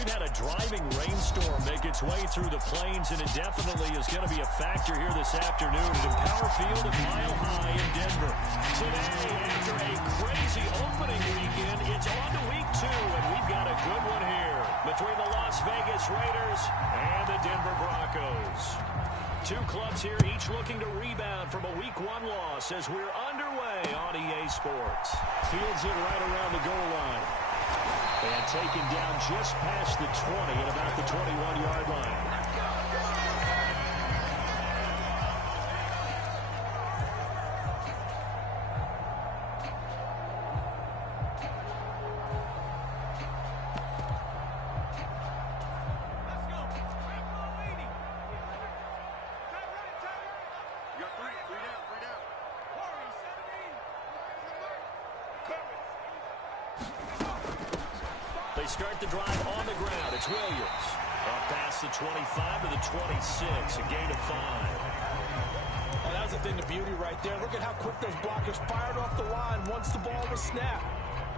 We've had a driving rainstorm make its way through the plains, and it definitely is going to be a factor here this afternoon at Empower Field at Mile High in Denver. Today, after a crazy opening weekend, it's on to week 2, and we've got a good one here between the Las Vegas Raiders and the Denver Broncos. Two clubs here, each looking to rebound from a Week 1 loss as we're underway on EA Sports. Fields it right around the goal line. And taken down just past the 20 at about the 21-yard line. They start the drive on the ground. It's Williams. Up past the 25 to the 26. A gain of 5. Oh, that was a thing of beauty right there. Look at how quick those blockers fired off the line once the ball was snapped.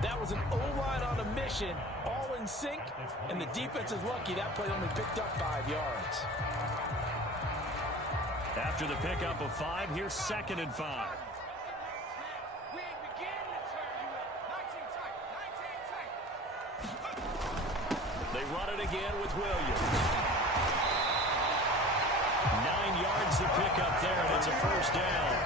That was an O-line on a mission, all in sync, and the defense is lucky that play only picked up 5 yards. After the pickup of 5, here's 2nd and 5. They run it again with Williams. 9 yards to pick up there, and it's a first down.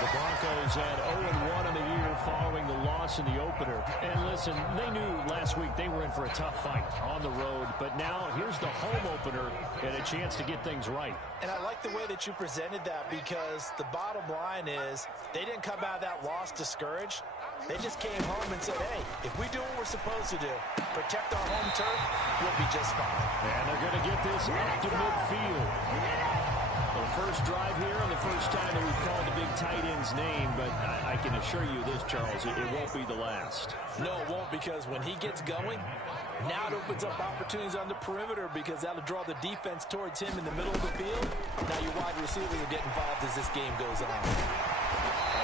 The Broncos had 0-1 in the year following the loss in the opener. And listen, they knew last week they were in for a tough fight on the road. But now here's the home opener and a chance to get things right. And I like the way that you presented that, because the bottom line is they didn't come out of that loss discouraged. They just came home and said, hey, if we do what we're supposed to do, protect our home turf, we'll be just fine. And they're going to get this up to midfield. The first drive here and the first time that we've called the big tight end's name, but I can assure you this, Charles, it won't be the last. No, it won't, because when he gets going, now it opens up opportunities on the perimeter, because that'll draw the defense towards him in the middle of the field. Now your wide receiver will get involved as this game goes on.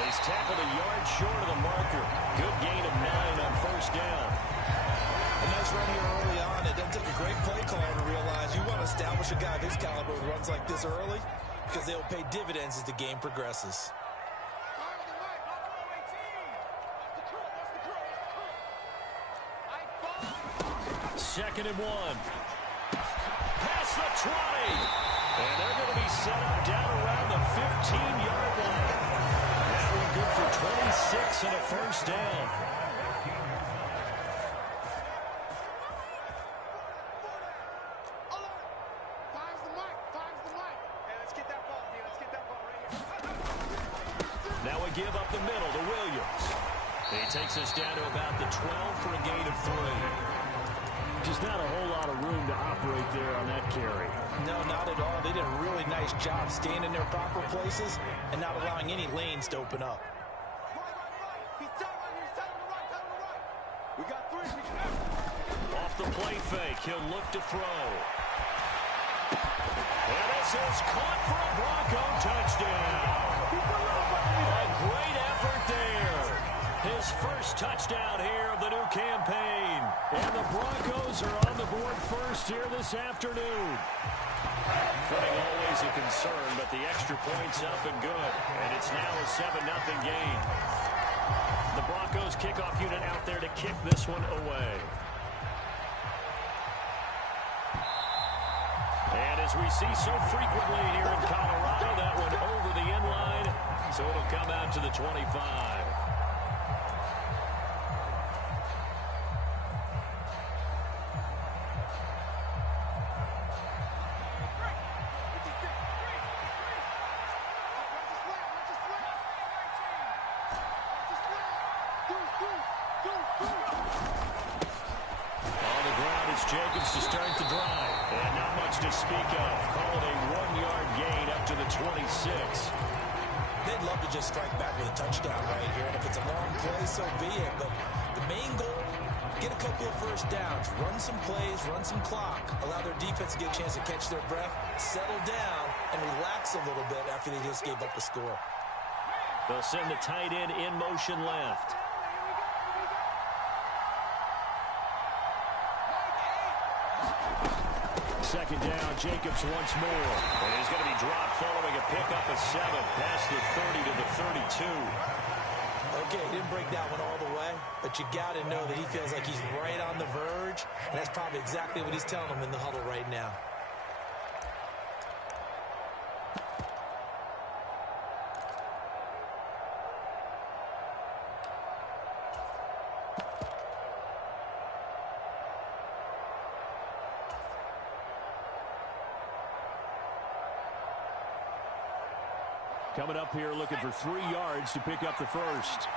He's tackled a yard short of the marker. Good gain of 9 on first down. A nice run here early on. It doesn't take a great play caller to realize you want to establish a guy of his caliber who runs like this early, because they'll pay dividends as the game progresses. 2nd and 1. Past the 20. And they're going to be set up down around the 15-yard line. That one good for 26 and a first down. Now a give up the middle to Williams. He takes us down to about the 12 for a gain of 3. Just not a whole lot of room to operate there on that carry. No, not at all. They did a really nice job staying in their proper places and not allowing any lanes to open up. Off the play fake, he'll look to throw. And this is caught for a Bronco touchdown. A great effort there. His first touchdown here of the new campaign. And the Broncos are on the board first here this afternoon. Footing always a concern, but the extra point's up and good. And it's now a 7-0 game. The Broncos kickoff unit out there to kick this one away. And as we see so frequently here in Colorado, that one over the end line, so it'll come out to the 25. Jacobs to start the drive. And not much to speak of. Call it a 1-yard gain up to the 26. They'd love to just strike back with a touchdown right here. And if it's a long play, so be it. But the main goal, get a couple of first downs. Run some plays, run some clock. Allow their defense to get a chance to catch their breath, settle down, and relax a little bit after they just gave up the score. They'll send the tight end in motion left. second down. Jacobs once more. And he's going to be dropped following a pickup of 7 past the 30 to the 32. Okay, he didn't break that one all the way, but you got to know that he feels like he's right on the verge, and that's probably exactly what he's telling them in the huddle right now. Coming up here looking for 3 yards to pick up the first.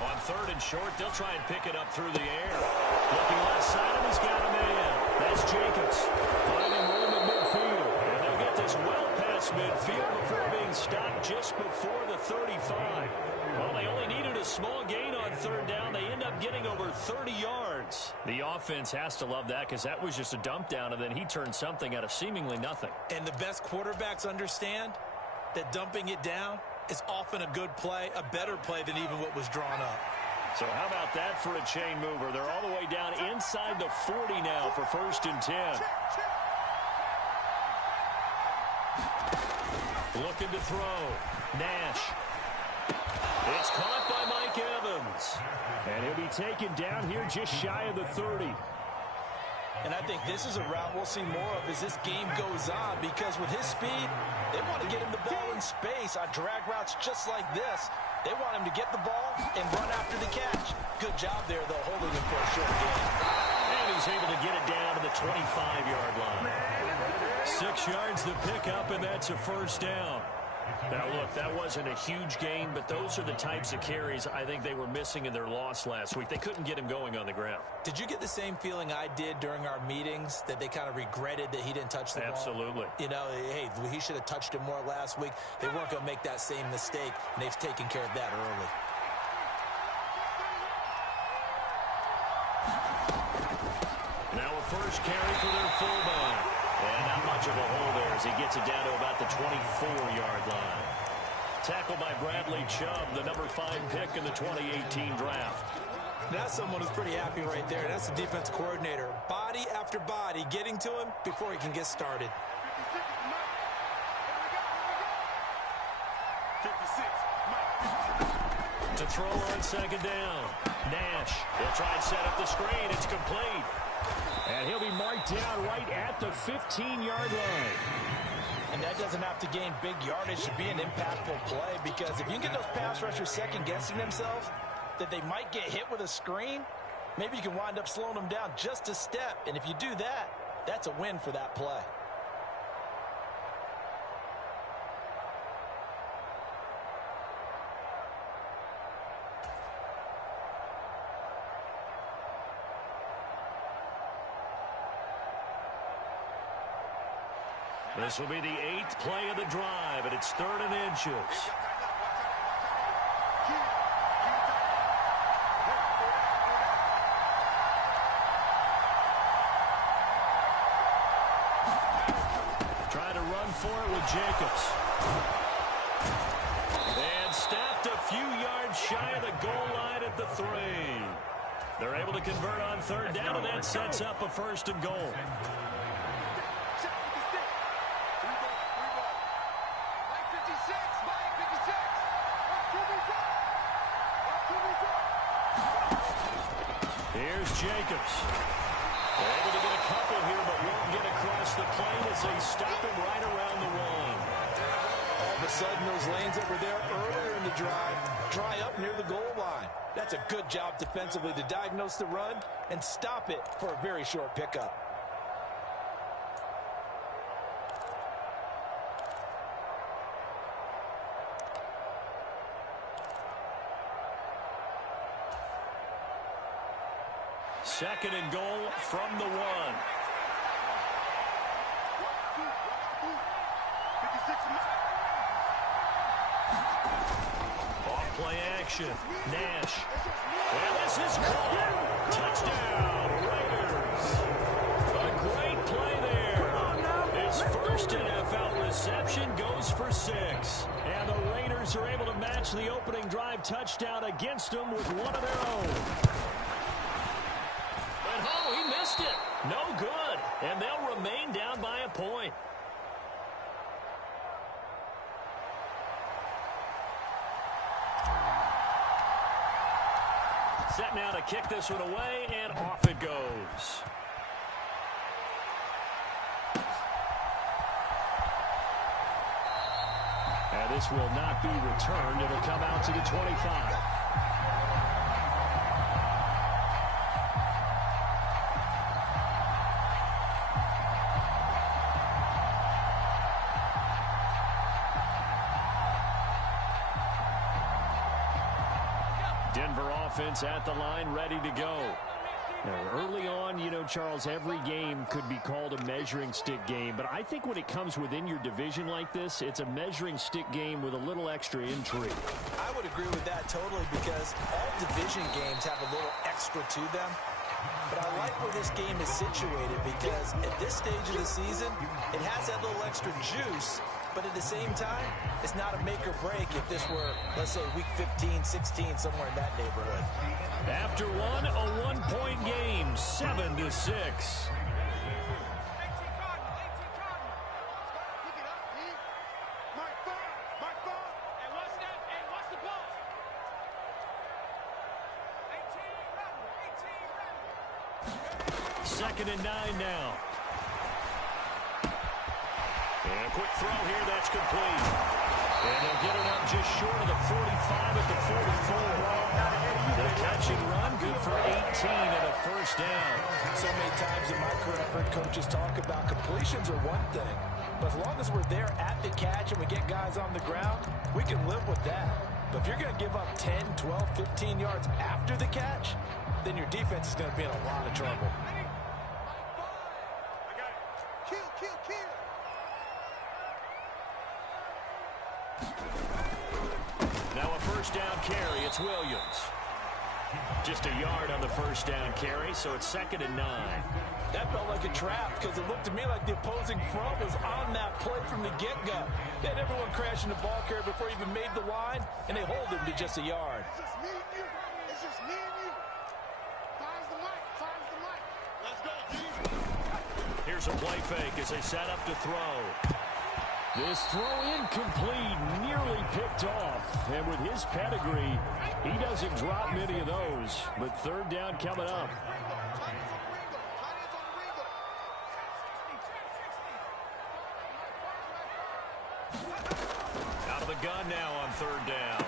On 3rd and short, they'll try and pick it up through the air. Looking left side, and he's got a man. That's Jacobs. Finding room at midfield. And they'll get this well past midfield before being stopped just before the 35. Well, they only needed a small gain on 3rd down. They end up getting over 30 yards. The offense has to love that because that was just a dump down, and then he turned something out of seemingly nothing. And the best quarterbacks understand that dumping it down is often a good play, a better play than even what was drawn up. So how about that for a chain mover? They're all the way down inside the 40 now for 1st and 10. Looking to throw. Nash. It's caught by Mike Evans. And he'll be taken down here just shy of the 30. And I think this is a route we'll see more of as this game goes on, because with his speed, they want to get him the ball in space on drag routes just like this. They want him to get the ball and run after the catch. Good job there, though, holding him for a short game. And he's able to get it down to the 25-yard line. 6 yards to pick up, and that's a 1st down. Now, look, that wasn't a huge gain, but those are the types of carries I think they were missing in their loss last week. They couldn't get him going on the ground. Did you get the same feeling I did during our meetings, that they kind of regretted that he didn't touch the ball? Absolutely. You know, hey, he should have touched it more last week. They weren't going to make that same mistake, and they've taken care of that early. Now a first carry for their fullback. And not much of a hole there as he gets it down to about the 24-yard line. Tackled by Bradley Chubb, the number 5 pick in the 2018 draft. That's someone who's pretty happy right there. That's the defense coordinator. Body after body getting to him before he can get started. To throw on 2nd down. Nash. He'll try and set up the screen. It's complete. And he'll be marked down right at the 15-yard line. And that doesn't have to gain big yardage to be an impactful play, because if you can get those pass rushers second-guessing themselves that they might get hit with a screen, maybe you can wind up slowing them down just a step. And if you do that, that's a win for that play. This will be the 8th play of the drive, and it's 3rd and inches. Trying to run for it with Jacobs. And stopped a few yards shy of the goal line at the 3. They're able to convert on 3rd down, and that sets up a 1st and goal. Here's Jacobs. They're able to get a couple here, but won't get across the plane as they stop him right around the 1. All of a sudden, those lanes that were there earlier in the drive dry up near the goal line. That's a good job defensively to diagnose the run and stop it for a very short pickup. Second and goal from the 1. Off play action. Nash. And this is caught. Touchdown, Raiders. A great play there. His first NFL reception goes for 6. And the Raiders are able to match the opening drive touchdown against them with one of their own. missed it. No good. And they'll remain down by a point. Set now to kick this one away, and off it goes. And this will not be returned. It'll come out to the 25. Denver offense at the line, ready to go. Now, early on, you know, Charles, every game could be called a measuring stick game. But I think when it comes within your division like this, it's a measuring stick game with a little extra intrigue. I would agree with that totally because all division games have a little extra to them. But I like where this game is situated because at this stage of the season, it has that little extra juice. But at the same time, it's not a make or break if this were, let's say, week 15, 16, somewhere in that neighborhood. After one, a one-point game, 7-6. Second and 9 now. And a quick throw here, that's complete. And they'll get it up just short of the 45 at the 44. The catch and run, good for 18 and a first down. So many times in my career, I've heard coaches talk about completions are one thing. But as long as we're there at the catch and we get guys on the ground, we can live with that. But if you're going to give up 10, 12, 15 yards after the catch, then your defense is going to be in a lot of trouble. Now a first down carry. It's Williams. Just a yard on the first down carry, so it's second and 9. That felt like a trap because it looked to me like the opposing front was on that play from the get-go. They had everyone crashing the ball carrier before he even made the line, and they hold him to just a yard. It's just me and you. It's just me and you. Finds the mic. Finds the mic. Let's go, G. Here's a play fake as they set up to throw. This throw incomplete, nearly picked off. And with his pedigree, he doesn't drop many of those. But third down coming up. Out of the gun now on third down.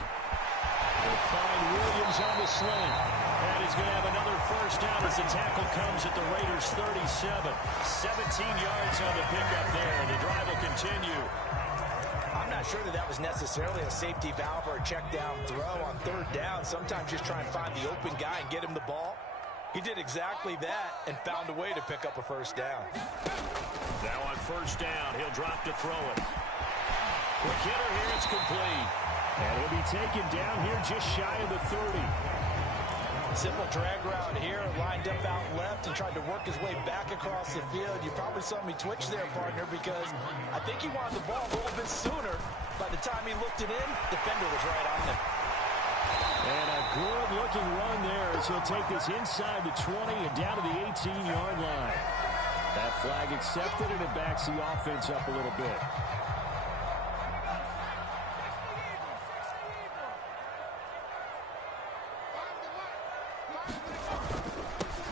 They'll find Williams on the slant. And he's going to have another first down as the tackle comes at the Raiders' 37. 17 yards on the pickup there. The drive will continue. I'm not sure that was necessarily a safety valve or a check down throw on third down. Sometimes just try and find the open guy and get him the ball. He did exactly that and found a way to pick up a first down. Now on first down, he'll drop to throw it. Quick hitter here, it's complete. And he'll be taken down here just shy of the 30. Simple drag route here, lined up out left and tried to work his way back across the field. You probably saw me twitch there, partner, because I think he wanted the ball a little bit sooner. By the time he looked it in, defender was right on him. And a good-looking run there as he'll take this inside the 20 and down to the 18-yard line. That flag accepted, and it backs the offense up a little bit.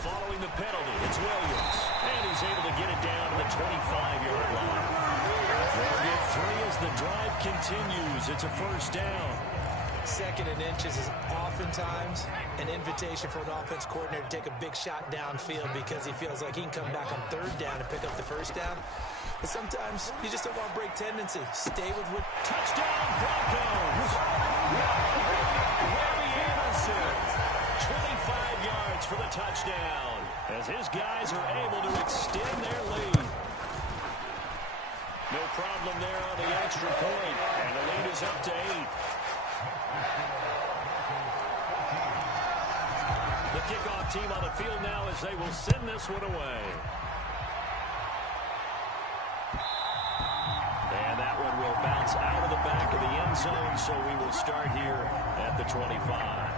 Following the penalty, it's Williams. And he's able to get it down to the 25-yard line. They'll get 3 as the drive continues. It's a first down. Second and inches is oftentimes an invitation for an offense coordinator to take a big shot downfield because he feels like he can come back on third down and pick up the first down. But sometimes you just don't want to break tendency. Stay with what. Touchdown, Broncos! Robbie Anderson, 25 yards for the touchdown as his guys are able to extend their lead. No problem there on the extra point, and the lead is up to 8. The kickoff team on the field now as they will send this one away. And that one will bounce out of the back of the end zone, so we will start here at the 25.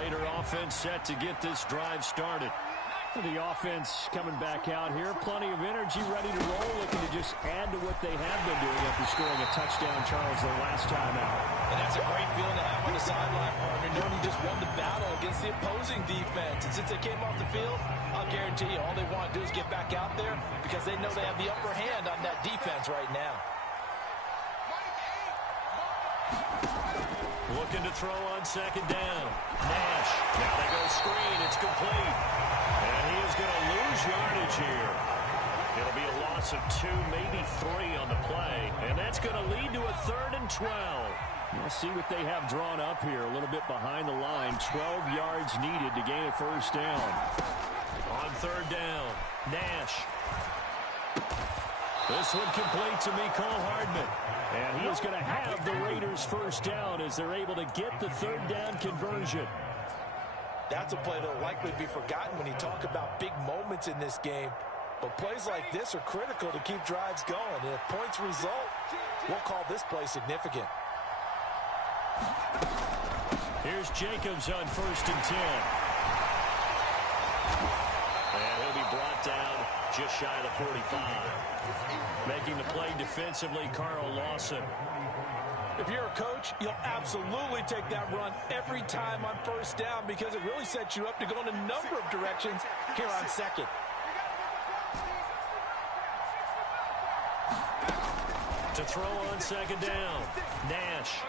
Raider offense set to get this drive started. The offense coming back out here. Plenty of energy, ready to roll, looking to just add to what they have been doing after scoring a touchdown, Charles, the last time out. And that's a great feeling to have on the sideline, partner, knowing you just won the battle against the opposing defense. And since they came off the field, I'll guarantee you all they want to do is get back out there because they know they have the upper hand on that defense right now. Looking to throw on second down. Nash. Now they go screen. It's complete. And he is going to lose yardage here. It'll be a loss of 2, maybe 3 on the play. And that's going to lead to a 3rd and 12. We'll see what they have drawn up here. A little bit behind the line. 12 yards needed to gain a first down. On 3rd down. Nash. This one complete to Mecole Hardman. And he is going to have the Raiders first down as they're able to get the 3rd down conversion. That's a play that will likely be forgotten when you talk about big moments in this game. But plays like this are critical to keep drives going. And if points result, we'll call this play significant. Here's Jacobs on 1st and 10. And he'll be brought down just shy of the 45. Making the play defensively, Carl Lawson. If you're a coach, you'll absolutely take that run every time on 1st down because it really sets you up to go in a number of directions here on 2nd. To throw on 2nd down. Nash.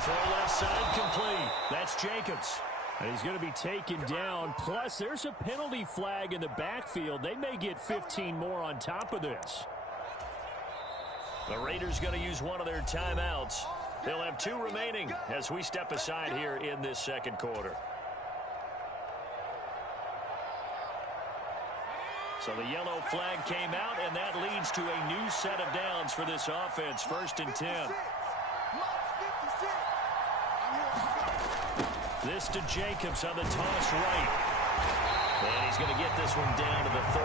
Throw left side complete. That's Jacobs. And he's going to be taken down. Plus, there's a penalty flag in the backfield. They may get 15 more on top of this. The Raiders going to use one of their timeouts. They'll have 2 remaining as we step aside here in this 2nd quarter. So the yellow flag came out, and that leads to a new set of downs for this offense. 1st and 10. This to Jacobs on the toss right. And he's going to get this one down to the 30.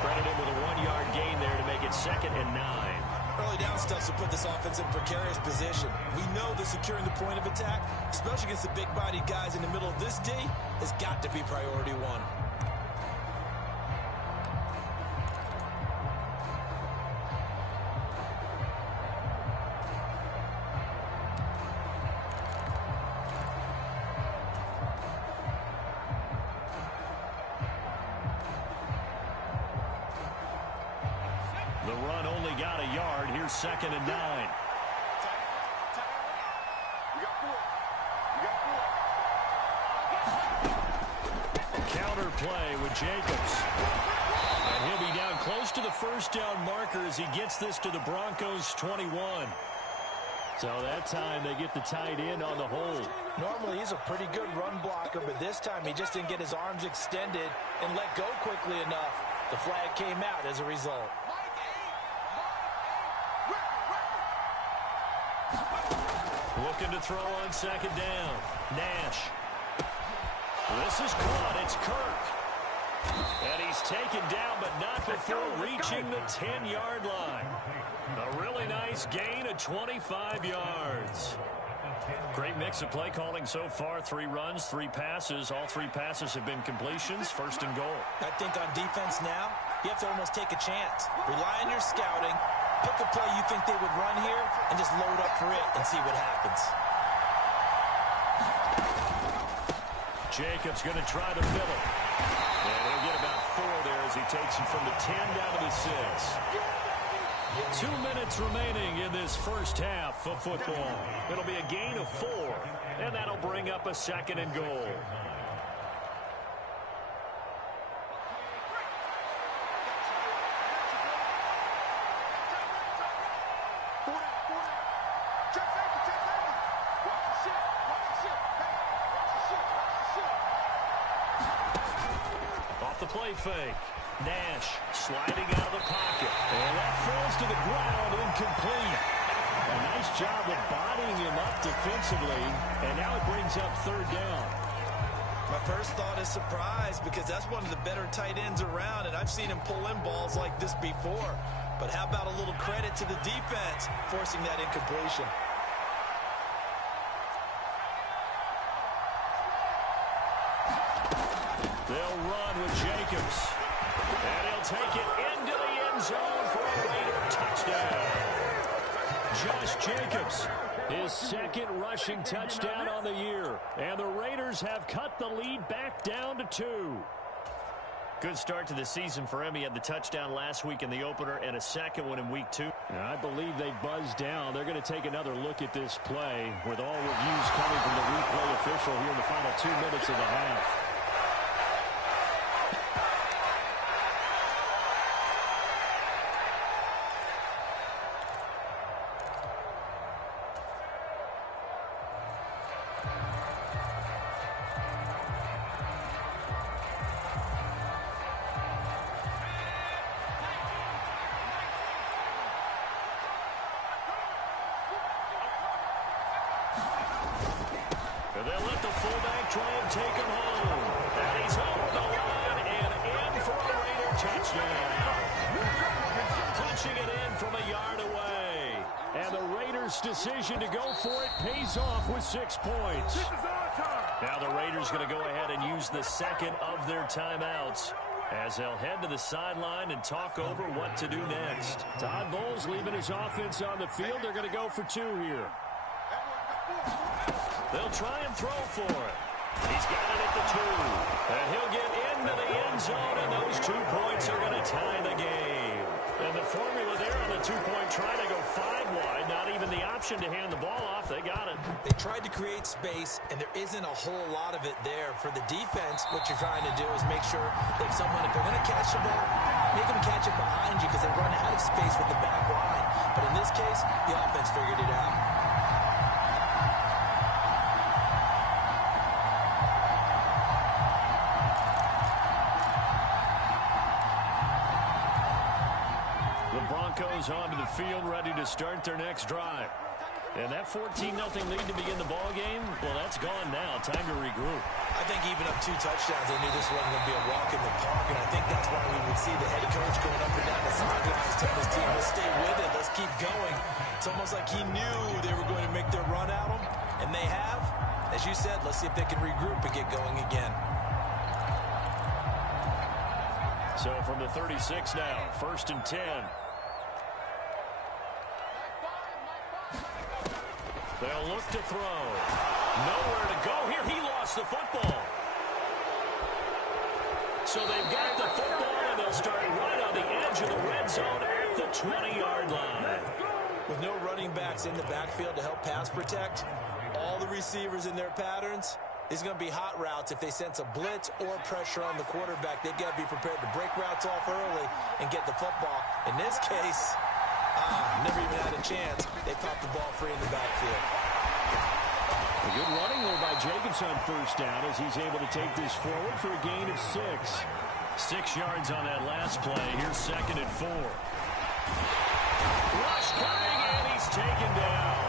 Credit him with a 1-yard gain there to make it 2nd and 9. Early down stuff will put this offense in precarious position. We know that securing the point of attack, especially against the big-bodied guys in the middle of this D, has got to be priority 1. The run only got a yard. Here's 2nd and 9. Counter play with Jacobs. And he'll be down close to the 1st down marker as he gets this to the Broncos 21. So that time they get the tight end on the hold. Normally he's a pretty good run blocker, but this time he just didn't get his arms extended and let go quickly enough. The flag came out as a result. Looking to throw on 2nd down. Nash. This is caught. It's Kirk. And he's taken down, but not before reaching the 10-yard line. A really nice gain of 25 yards. Great mix of play calling so far. 3 runs, 3 passes. All 3 passes have been completions. 1st and goal. I think on defense now, you have to almost take a chance. Rely on your scouting. Pick a play you think they would run here and just load up for it and see what happens. Jacobs going to try the middle. And he'll get about 4 there as he takes him from the 10 down to the 6. 2 minutes remaining in this first half of football. It'll be a gain of 4, and that'll bring up a 2nd and goal. Off the play fake. Nash sliding out of the pocket. And that falls to the ground, incomplete. A nice job of bodying him up defensively. And now it brings up 3rd down. My first thought is surprise because that's one of the better tight ends around, and I've seen him pull in balls like this before. But how about a little credit to the defense forcing that incompletion? They'll run with Jacobs. And he'll take it into the end zone for a Raider touchdown. Josh Jacobs, his second rushing touchdown on the year. And the Raiders have cut the lead back down to 2. Good start to the season for him. He had the touchdown last week in the opener and a second one in week 2. And I believe they buzzed down. They're going to take another look at this play with all reviews coming from the replay official here in the final 2 minutes of the half. They'll let the fullback try and take him home. And he's over the line and in for a Raider touchdown. Punching it in from a yard away. And the Raiders' decision to go for it pays off with 6 points. Now the Raiders going to go ahead and use the second of their timeouts as they'll head to the sideline and talk over what to do next. Todd Bowles leaving his offense on the field. They're going to go for 2 here. They'll try and throw for it. He's got it at the 2. And he'll get into the end zone, and those 2 points are going to tie the game. And the formula there on the 2-point try to go 5 wide. Not even the option to hand the ball off. They got it. They tried to create space, and there isn't a whole lot of it there. For the defense, what you're trying to do is make sure that someone, if they're going to catch the ball, make them catch it behind you because they run out of space with the back line. But in this case, the offense figured it out. Broncos onto the field, ready to start their next drive. And that 14-0 lead to begin the ball game, well, that's gone now. Time to regroup. I think even up 2 touchdowns, they knew this wasn't going to be a walk in the park, and I think that's why we would see the head coach going up and down the sidelines telling his team, let's stay with it, let's keep going. It's almost like he knew they were going to make their run at him, and they have. As you said, let's see if they can regroup and get going again. So from the 36 now, 1st and 10. They'll look to throw. Nowhere to go here. He lost the football. So they've got the football, and they'll start right on the edge of the red zone at the 20-yard line. With no running backs in the backfield to help pass protect, all the receivers in their patterns, these are going to be hot routes. If they sense a blitz or pressure on the quarterback, they've got to be prepared to break routes off early and get the football. In this case, never even had a chance. They popped the ball free in the backfield. A good running there by Jacobs on 1st down as he's able to take this forward for a gain of 6. 6 yards on that last play. Here's 2nd and 4. Rush coming, and he's taken down.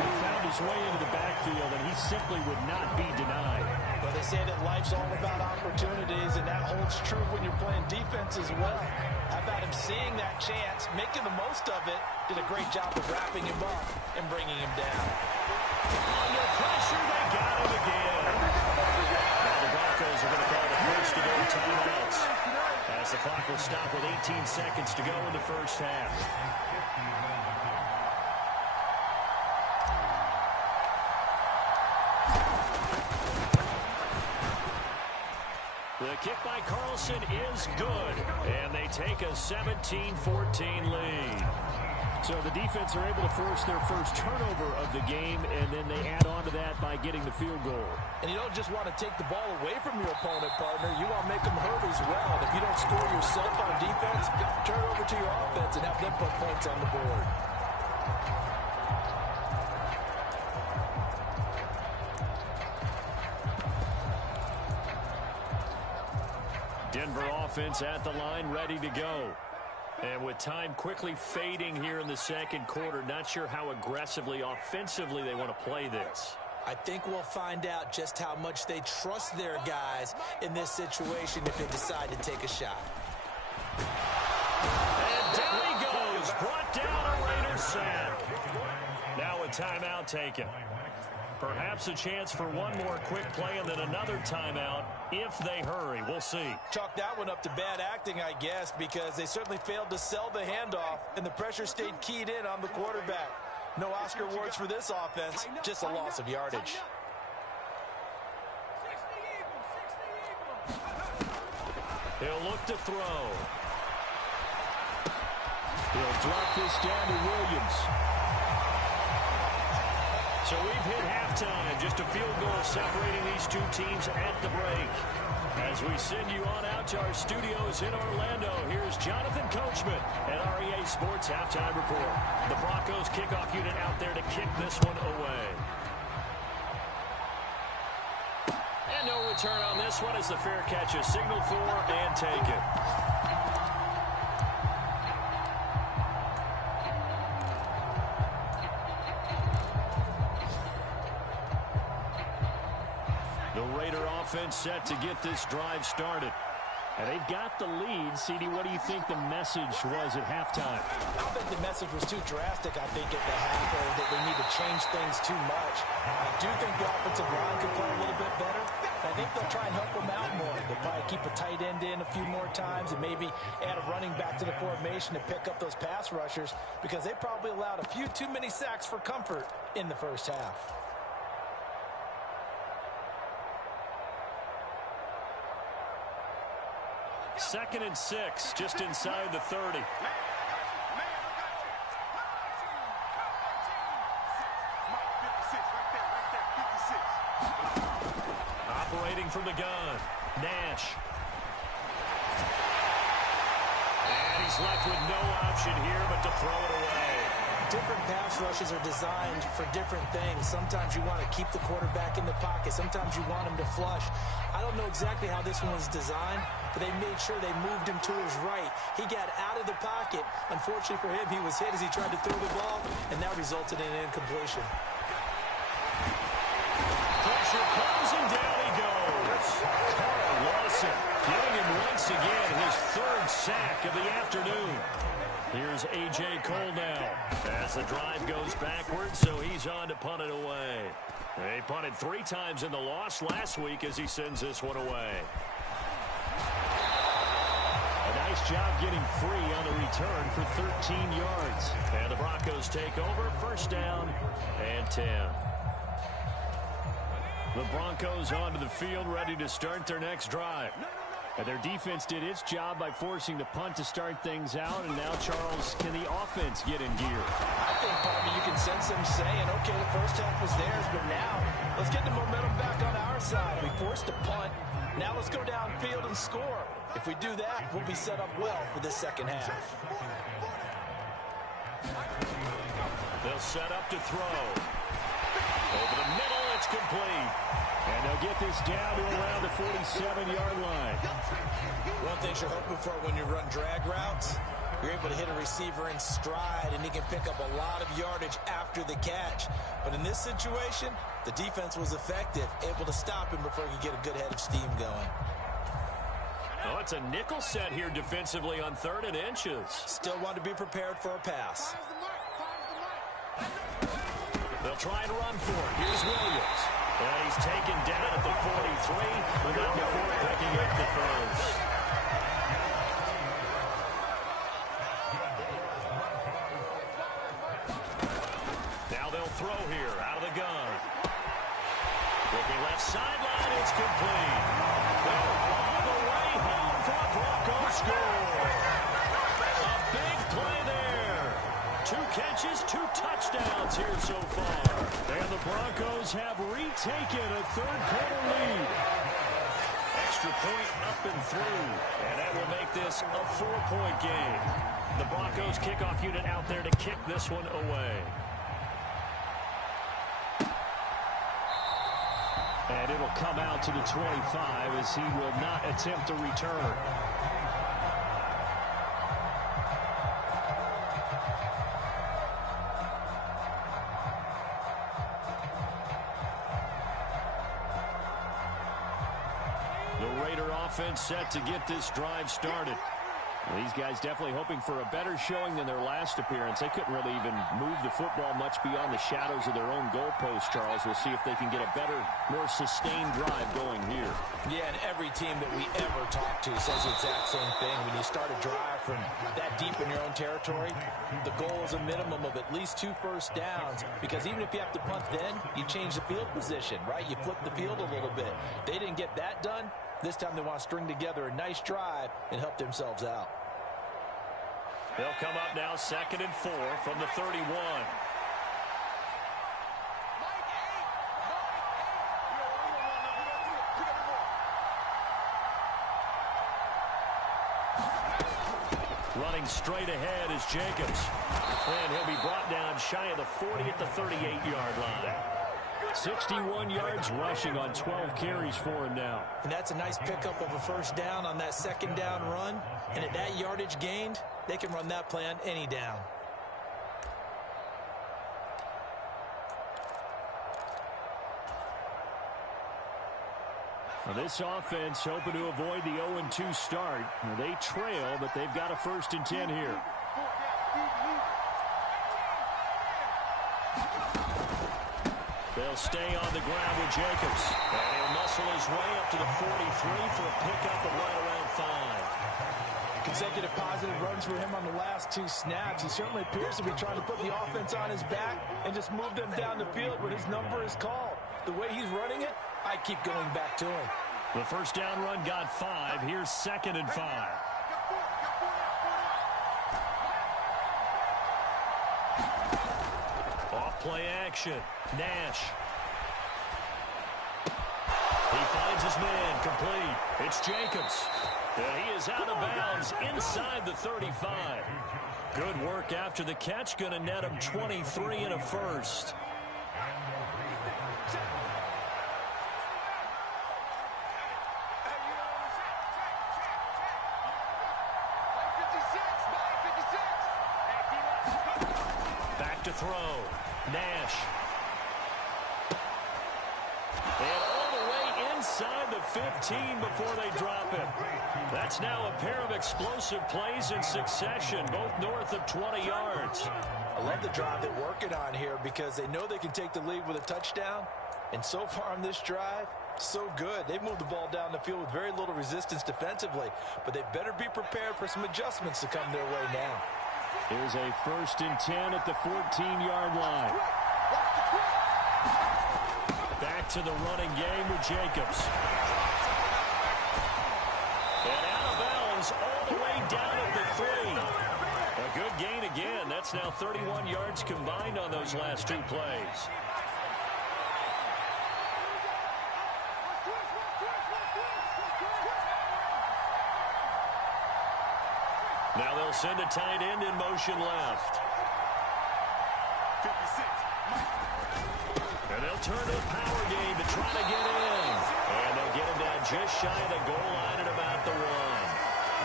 He found his way into the backfield, and he simply would not be denied. Well, they say that life's all about opportunities, and that holds true when you're playing defense as well. How about him seeing that chance, making the most of it, did a great job of wrapping him up and bringing him down. Under pressure, they got him again. Now the Broncos are going to call the first of their timeouts as the clock will stop with 18 seconds to go in the first half. The kick by Carlson is good, and they take a 17-14 lead. So the defense are able to force their first turnover of the game, and then they add on to that by getting the field goal. And you don't just want to take the ball away from your opponent, partner. You want to make them hurt as well. And if you don't score yourself on defense, turn it over to your offense and have them put points on the board. Denver offense at the line, ready to go. And with time quickly fading here in the second quarter, not sure how aggressively, offensively they want to play this. I think we'll find out just how much they trust their guys in this situation if they decide to take a shot. And down he goes, brought down a Raiders sack. Now a timeout taken. Perhaps a chance for one more quick play and then another timeout if they hurry. We'll see. Chalk that one up to bad acting, I guess, because they certainly failed to sell the handoff, and the pressure stayed keyed in on the quarterback. No Oscar awards for this offense, just a loss of yardage. He'll look to throw. He'll drop this down to Williams. So we've hit halftime. Just a field goal separating these two teams at the break. As we send you on out to our studios in Orlando, here's Jonathan Coachman at REA Sports Halftime Report. The Broncos kickoff unit out there to kick this one away. And no return on this one as the fair catch is signaled for and taken. The Raider offense set to get this drive started. And they've got the lead. CD, what do you think the message was at halftime? I don't think the message was too drastic, I think, at the half, or that they need to change things too much. I do think the offensive line could play a little bit better. I think they'll try and help them out more. They'll probably keep a tight end in a few more times and maybe add a running back to the formation to pick up those pass rushers, because they probably allowed a few too many sacks for comfort in the first half. Second and 6, just inside the 30. Operating from the gun, Nash. And he's left with no option here but to throw it away. Different pass rushes are designed for different things. Sometimes you want to keep the quarterback in the pocket. Sometimes you want him to flush. I don't know exactly how this one was designed, but they made sure they moved him to his right. He got out of the pocket. Unfortunately for him, he was hit as he tried to throw the ball, and that resulted in an incompletion. Pressure comes, and down he goes. Carl Lawson getting him once again, his third sack of the afternoon. Here's A.J. Cole now as the drive goes backwards, so he's on to punt it away. They punted 3 times in the loss last week as he sends this one away. A nice job getting free on the return for 13 yards. And the Broncos take over, first down and 10. The Broncos onto the field, ready to start their next drive. And their defense did its job by forcing the punt to start things out. And now, Charles, can the offense get in gear? I think, Bobby, you can sense them saying, okay, the first half was theirs, but now let's get the momentum back on our side. We forced a punt. Now let's go downfield and score. If we do that, we'll be set up well for this second half. They'll set up to throw. Over the middle, it's complete. And they'll get this down to around the 47-yard line. One thing you're hoping for when you run drag routes, you're able to hit a receiver in stride, and he can pick up a lot of yardage after the catch. But in this situation, the defense was effective, able to stop him before he could get a good head of steam going. Oh, it's a nickel set here defensively on 3rd and inches. Still want to be prepared for a pass. They'll try and run for it. Here's Williams. And he's taken down at the 43, but not before picking up the first. Now they'll throw here out of the gun. Looking left sideline, it's complete. They're on the way home for a Broncos score. A big play there. 2 catches, 2 touchdowns here so far. And the Broncos have retaken a 3rd-quarter lead. Extra point up and through. And that will make this a 4-point game. The Broncos kickoff unit out there to kick this one away. And it'll come out to the 25 as he will not attempt to return. The Raider offense set to get this drive started. These guys definitely hoping for a better showing than their last appearance. They couldn't really even move the football much beyond the shadows of their own goalpost, Charles. We'll see if they can get a better, more sustained drive going here. Yeah, and every team that we ever talk to says the exact same thing. When you start a drive from that deep in your own territory, the goal is a minimum of at least 2 first downs, because even if you have to punt then, you change the field position, right? You flip the field a little bit. They didn't get that done. This time they want to string together a nice drive and help themselves out. They'll come up now 2nd and 4 from the 31. Running straight ahead is Jacobs. And he'll be brought down shy of the 40 at the 38-yard line. 61 yards rushing on 12 carries for him now. And that's a nice pickup of a first down on that 2nd down run. And at that yardage gained, they can run that play on any down. Now this offense hoping to avoid the 0-2 start. They trail, but they've got a 1st and 10 here. They'll stay on the ground with Jacobs. And he'll muscle his way up to the 43 for a pickup of right around 5. Consecutive positive runs for him on the last 2 snaps. He certainly appears to be trying to put the offense on his back and just move them down the field when his number is called. The way he's running it, I keep going back to him. The first down run got 5. Here's 2nd and 5. Off play action. Nash. He finds his man complete. It's Jacobs. And he is out of bounds inside the 35. Good work after the catch. Going to net him 23 and a 1st. Back to throw. Nash. And all the way inside the 15 before they drop him. That's now a pair of explosive plays in succession, both north of 20 yards. I love the drive they're working on here because they know they can take the lead with a touchdown. And so far on this drive, so good. They've moved the ball down the field with very little resistance defensively, but they better be prepared for some adjustments to come their way now. Here's a 1st and 10 at the 14-yard line. Back to the running game with Jacobs. And out of bounds all the way down at the 3. A good gain again. That's now 31 yards combined on those last 2 plays. Now they'll send a tight end in motion left. And they'll turn to the power game to try to get in. And they'll get him down just shy of the goal line at about the 1.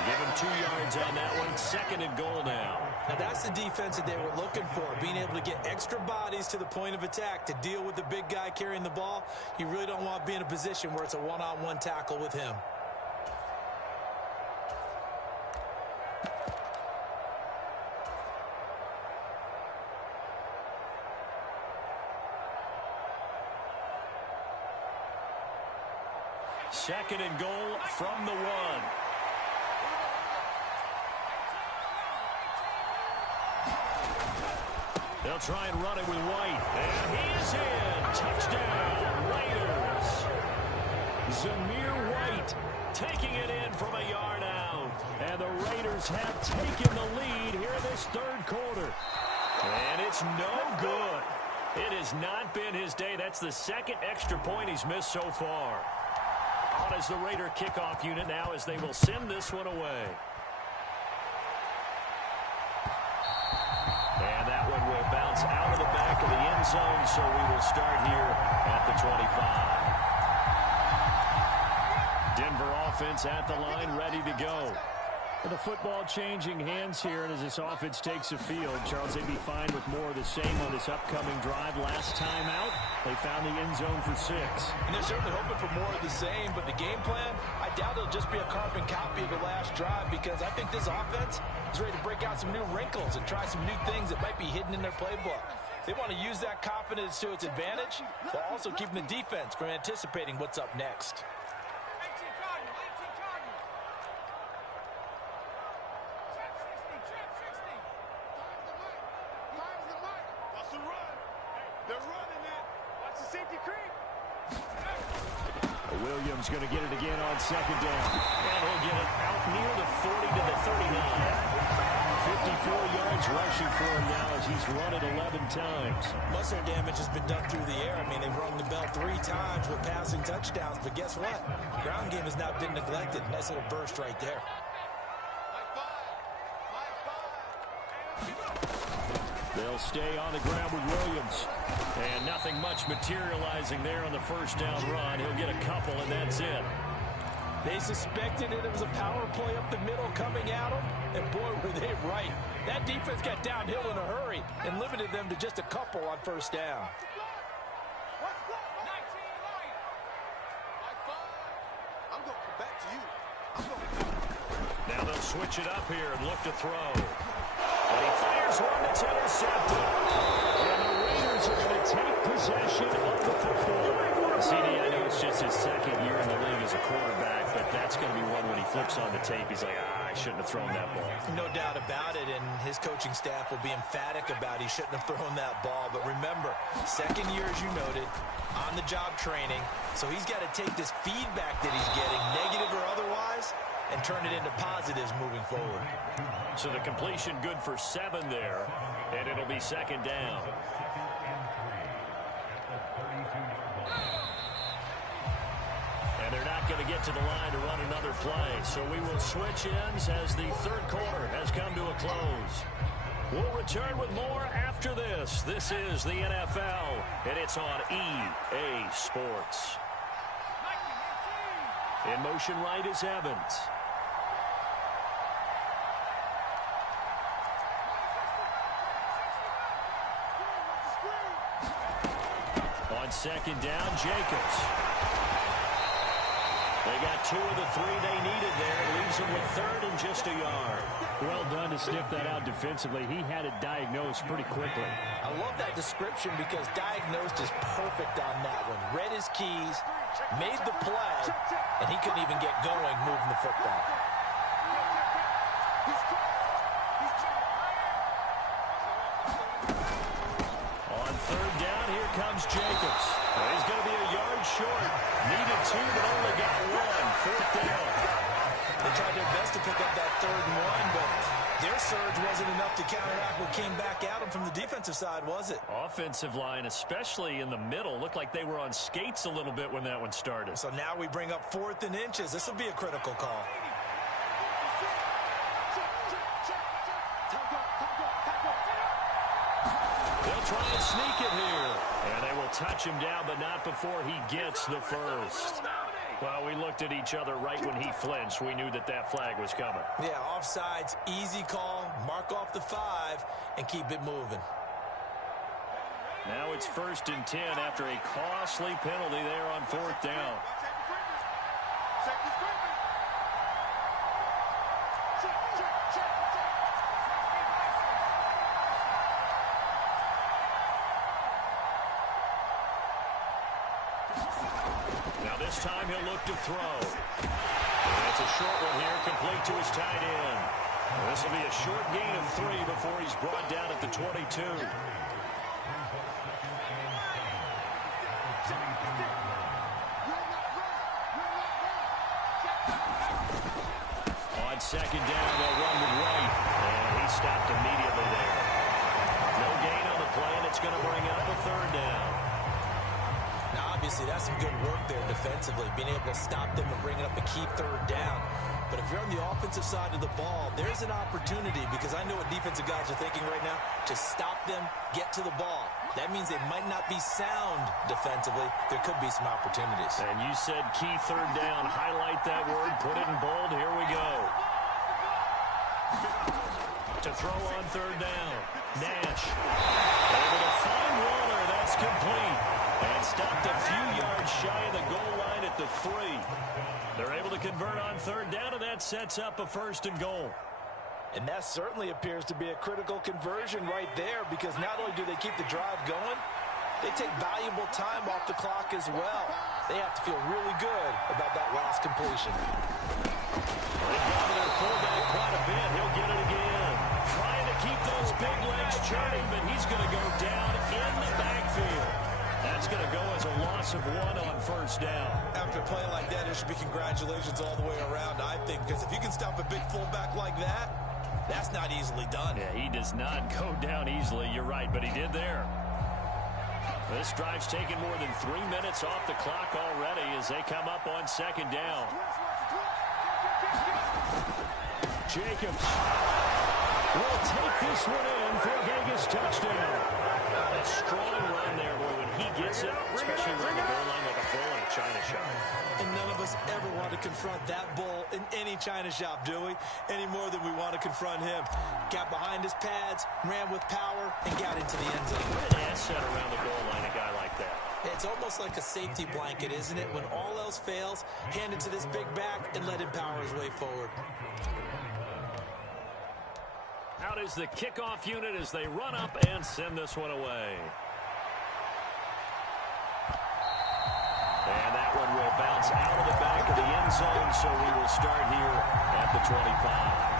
Give him 2 yards on that one. 2nd and goal now. Now that's the defense that they were looking for, being able to get extra bodies to the point of attack to deal with the big guy carrying the ball. You really don't want to be in a position where it's a one-on-one tackle with him. Second and goal from the 1. They'll try and run it with White. And he is in. Touchdown, Raiders. Zamir White taking it in from a yard out. And the Raiders have taken the lead here this 3rd quarter. And it's no good. It has not been his day. That's the 2nd extra point he's missed so far. On as the Raider kickoff unit now as they will send this one away. And that one will bounce out of the back of the end zone, so we will start here at the 25. Denver offense at the line, ready to go. The football changing hands here, and as this offense takes the field, Charles, they'd be fine with more of the same on this upcoming drive. Last time out, they found the end zone for 6. And they're certainly hoping for more of the same, but the game plan, I doubt it'll just be a carbon copy of the last drive, because I think this offense is ready to break out some new wrinkles and try some new things that might be hidden in their playbook. They want to use that confidence to its advantage, while also keeping the defense from anticipating what's up next. Williams going to get it again on 2nd down. And he'll get it out near the 40 to the 39. 54 yards rushing for him now as he's run it 11 times. Most of their damage has been done through the air. I mean, they've rung the bell 3 times with passing touchdowns, but guess what? Ground game has not been neglected. Nice little burst right there. They'll stay on the ground with Williams. And nothing much materializing there on the first down run. He'll get a couple, and that's it. They suspected it was a power play up the middle coming at them, and boy, were they right. That defense got downhill in a hurry and limited them to just a couple on first down. Now they'll switch it up here and look to throw. And he fires one that's intercepted. And the Raiders are going to take possession of the football. CD, I know it's just his 2nd year in the league as a quarterback, but that's going to be one when he flips on the tape. He's like, I shouldn't have thrown that ball. No doubt about it, and his coaching staff will be emphatic about he shouldn't have thrown that ball. But remember, 2nd year, as you noted, on-the-job training. So he's got to take this feedback that he's getting, negative or otherwise, and turn it into positives moving forward. So the completion good for 7 there, and it'll be 2nd down. And they're not going to get to the line to run another play. So we will switch ends as the 3rd quarter has come to a close. We'll return with more after this. This is the NFL, and it's on EA Sports. In motion right is Evans. On 2nd down, Jacobs. They got 2 of the 3 they needed there. Leaves them with 3rd and just a yard. Well done to sniff that out defensively. He had it diagnosed pretty quickly. I love that description because diagnosed is perfect on that one. Read his keys, made the play, and he couldn't even get going moving the football. On 3rd down, here comes Jacobs. Well, he's going to be a yard short. Needed 2, but only got 1. 4th down. They tried their best to pick up that 3rd and 1, but their surge wasn't enough to counteract what came back at them from the defensive side, was it? Offensive line, especially in the middle, looked like they were on skates a little bit when that one started. So now we bring up 4th and inches. This will be a critical call. They'll try and sneak it here. And they will touch him down, but not before he gets the first. Well, we looked at each other right when he flinched. We knew that that flag was coming. Yeah, offsides, easy call. Mark off the 5 and keep it moving. Now it's 1st and 10 after a costly penalty there on 4th down. Now this time he'll look to throw. And it's a short one here, complete to his tight end. This will be a short gain of 3 before he's brought down at the 22. On 2nd down, they'll run with Wright. And he stopped immediately there. No gain on the play, and it's going to bring up a 3rd down. Now, obviously, that's some good work there defensively, being able to stop them and bring it up a key 3rd down. But if you're on the offensive side of the ball, there's an opportunity, because I know what defensive guys are thinking right now, to stop them, get to the ball. That means they might not be sound defensively. There could be some opportunities. And you said key 3rd down. Highlight that word, put it in bold. Here we go. To throw on third down. Nash. Able to find Waller. That's complete. And stopped a few yards shy of the goal line at the 3. They're able to convert on third down, and that sets up a 1st and goal. And that certainly appears to be a critical conversion right there, because not only do they keep the drive going, they take valuable time off the clock as well. They have to feel really good about that last completion. They've got their fullback quite a bit. He'll get it again. Trying to keep those big legs churning, but he's going to go down in the backfield. That's going to go as a loss of 1 on 1st down. After a play like that, there should be congratulations all the way around, I think, because if you can stop a big fullback like that, that's not easily done. Yeah, he does not go down easily. You're right, but he did there. This drive's taken more than 3 minutes off the clock already as they come up on 2nd down. Jacobs will take this one in for a Vegas touchdown. A strong run there, boy, when he gets it, especially around the goal line like a bull in a china shop. And none of us ever want to confront that bull in any china shop, do we? Any more than we want to confront him. Got behind his pads, ran with power, and got into the end zone. What an asset around the goal line, a guy like that. It's almost like a safety blanket, isn't it? When all else fails, hand it to this big back and let him power his way forward. Out is the kickoff unit as they run up and send this one away. And that one will bounce out of the back of the end zone, so we will start here at the 25.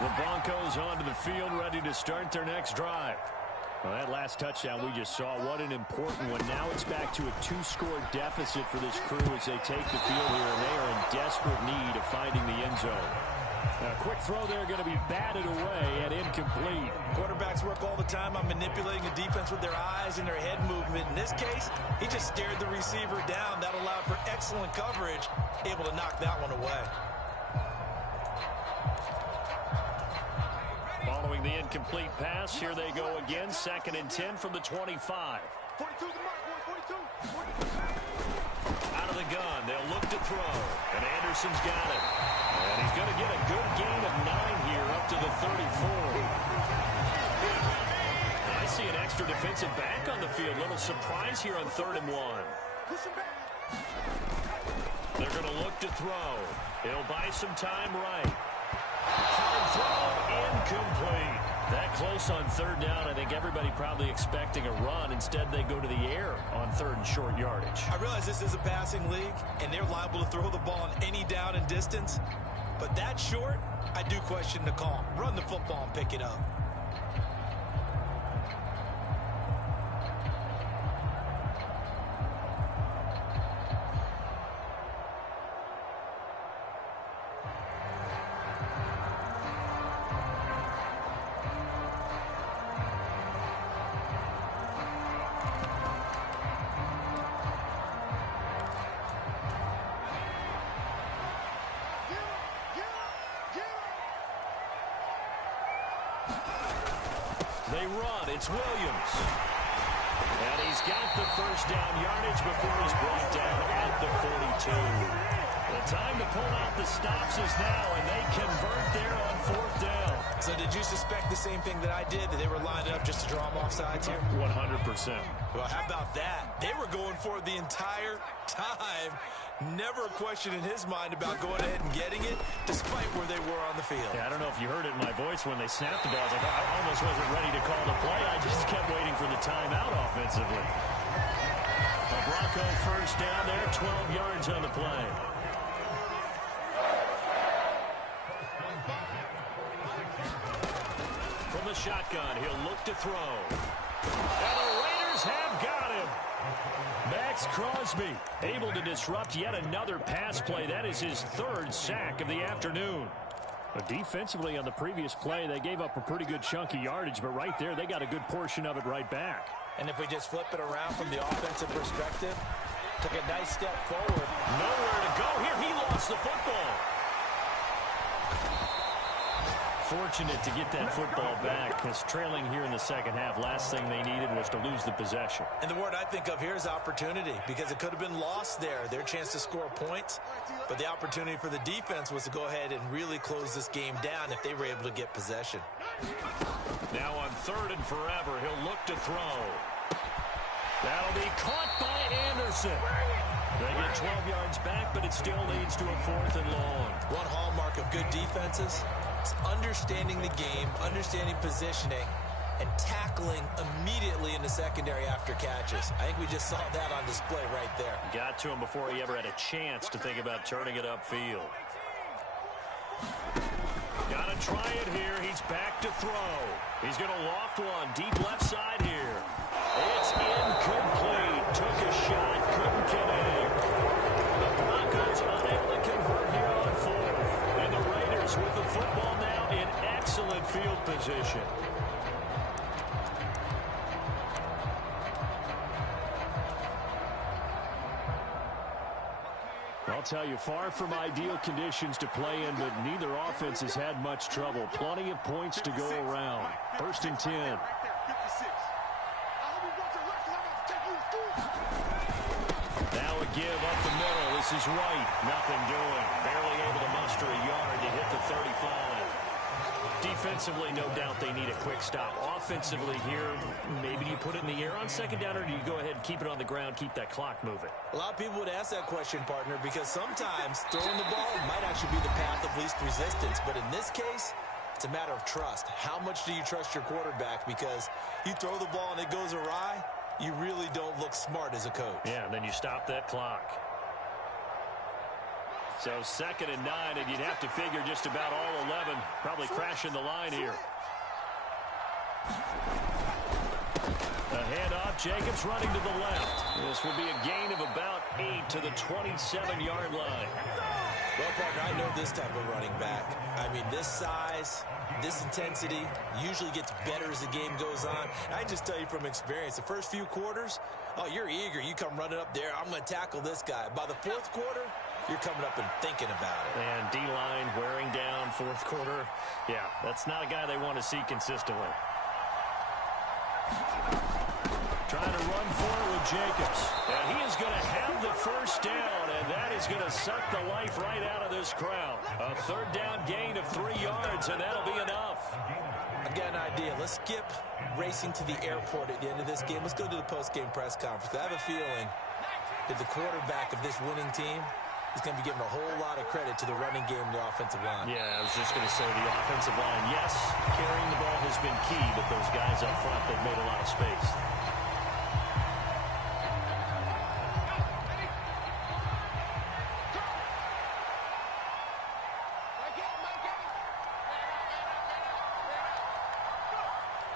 The Broncos onto the field, ready to start their next drive. Well, that last touchdown we just saw, what an important one. Now it's back to a 2-score deficit for this crew as they take the field here, and they are in desperate need of finding the end zone. A quick throw there going to be batted away and incomplete. Quarterbacks work all the time on manipulating a defense with their eyes and their head movement. In this case, he just stared the receiver down. That allowed for excellent coverage, able to knock that one away. Following the incomplete pass, here they go again. 2nd and 10 from the 25. 42 the mark, 42. Out of the gun, they'll look to throw, and Anderson's got it. And he's going to get a good gain of 9 here up to the 34. And I see an extra defensive back on the field. Little surprise here on 3rd and 1. Push him back. They're going to look to throw. He'll buy some time right. Hard throw, incomplete. That close on 3rd down. I think everybody probably expecting a run. Instead, they go to the air on 3rd and short yardage. I realize this is a passing league, and they're liable to throw the ball on any down and distance. But that short, I do question the call. Run the football and pick it up. They run. It's Williams. And he's got the 1st down yardage before he's brought down at the 42. The time to pull out the stops is now, and they convert there on 4th down. So did you suspect the same thing that I did, that they were lined up just to draw them off sides here? 100%. Well, how about that? They were going for it the entire time. Never a question in his mind about going ahead and getting it, despite where they were on the field. Yeah, I don't know if you heard it in my voice when they snapped the ball. I was like, I almost wasn't ready to call the play. I just kept waiting for the timeout offensively. A Bronco 1st down there, 12 yards on the play. From the shotgun, he'll look to throw. And the Raiders have got him. Max Crosby able to disrupt yet another pass play. That is his 3rd sack of the afternoon. But defensively on the previous play, they gave up a pretty good chunk of yardage, but right there, they got a good portion of it right back. And if we just flip it around from the offensive perspective, took a nice step forward. Nowhere to go here. He lost the football. fortunate to get that football back, because trailing here in the second half, last thing they needed was to lose the possession. And the word I think of here is opportunity, because it could have been lost there. Their chance to score points, but the opportunity for the defense was to go ahead and really close this game down if they were able to get possession. Now on 3rd and forever, he'll look to throw. That'll be caught by Anderson. They get 12 yards back, but it still leads to a 4th and long. One hallmark of good defenses is understanding the game, understanding positioning, and tackling immediately in the secondary after catches. I think we just saw that on display right there. Got to him before he ever had a chance to think about turning it upfield. Got to try it here. He's back to throw. He's going to loft one deep left side here. It's incomplete. Took a shot, couldn't connect. The Broncos unable to convert here on 4th. And the Raiders with the football now in excellent field position. I'll tell you, far from ideal conditions to play in, but neither offense has had much trouble. Plenty of points to go around. 1st and 10. Now a give up the middle. This is White. Nothing doing. Barely able to muster a yard to hit the 35. Defensively, no doubt they need a quick stop. Offensively here, maybe you put it in the air on 2nd down, or do you go ahead and keep it on the ground, keep that clock moving? A lot of people would ask that question, partner, because sometimes throwing the ball might actually be the path of least resistance. But in this case, it's a matter of trust. How much do you trust your quarterback? Because you throw the ball and it goes awry, you really don't look smart as a coach. Yeah, and then you stop that clock. So 2nd and 9, and you'd have to figure just about all 11 probably crashing the line here. A handoff, Jacobs running to the left. This will be a gain of about 8 to the 27-yard line. Well, partner, I know this type of running back. I mean, this size, this intensity usually gets better as the game goes on. And I just tell you from experience, the first few quarters, oh, you're eager. You come running up there, I'm going to tackle this guy. By the 4th quarter, you're coming up and thinking about it. And D-line wearing down 4th quarter. Yeah, that's not a guy they want to see consistently. Trying to run for it with Jacobs. And he is going to have the 1st down, and that is going to suck the life right out of this crowd. A 3rd down gain of 3 yards, and that'll be enough. I've got an idea. Let's skip racing to the airport at the end of this game. Let's go to the post-game press conference. I have a feeling that the quarterback of this winning team is going to be giving a whole lot of credit to the running game and the offensive line. Yeah, I was just going to say the offensive line, yes, carrying the ball has been key, but those guys up front, they've made a lot of space.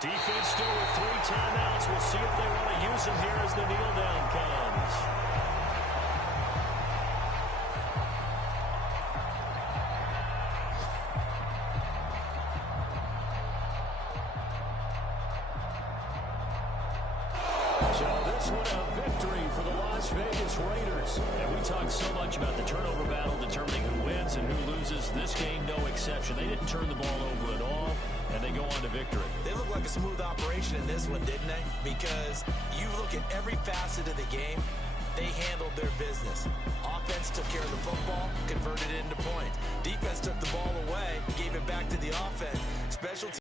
Defense still with 3 timeouts. We'll see if they want to use them here as the kneel down comes. So this one a victory for the Las Vegas Raiders. And we talked so much about the turnover battle determining who wins and who loses. This game, no exception. They didn't turn the ball over at all, and they go on to victory. They look like a smooth operation in this one, didn't they? Because you look at every facet of the game, they handled their business. Offense took care of the football, converted it into points. Defense took the ball away, gave it back to the offense. Special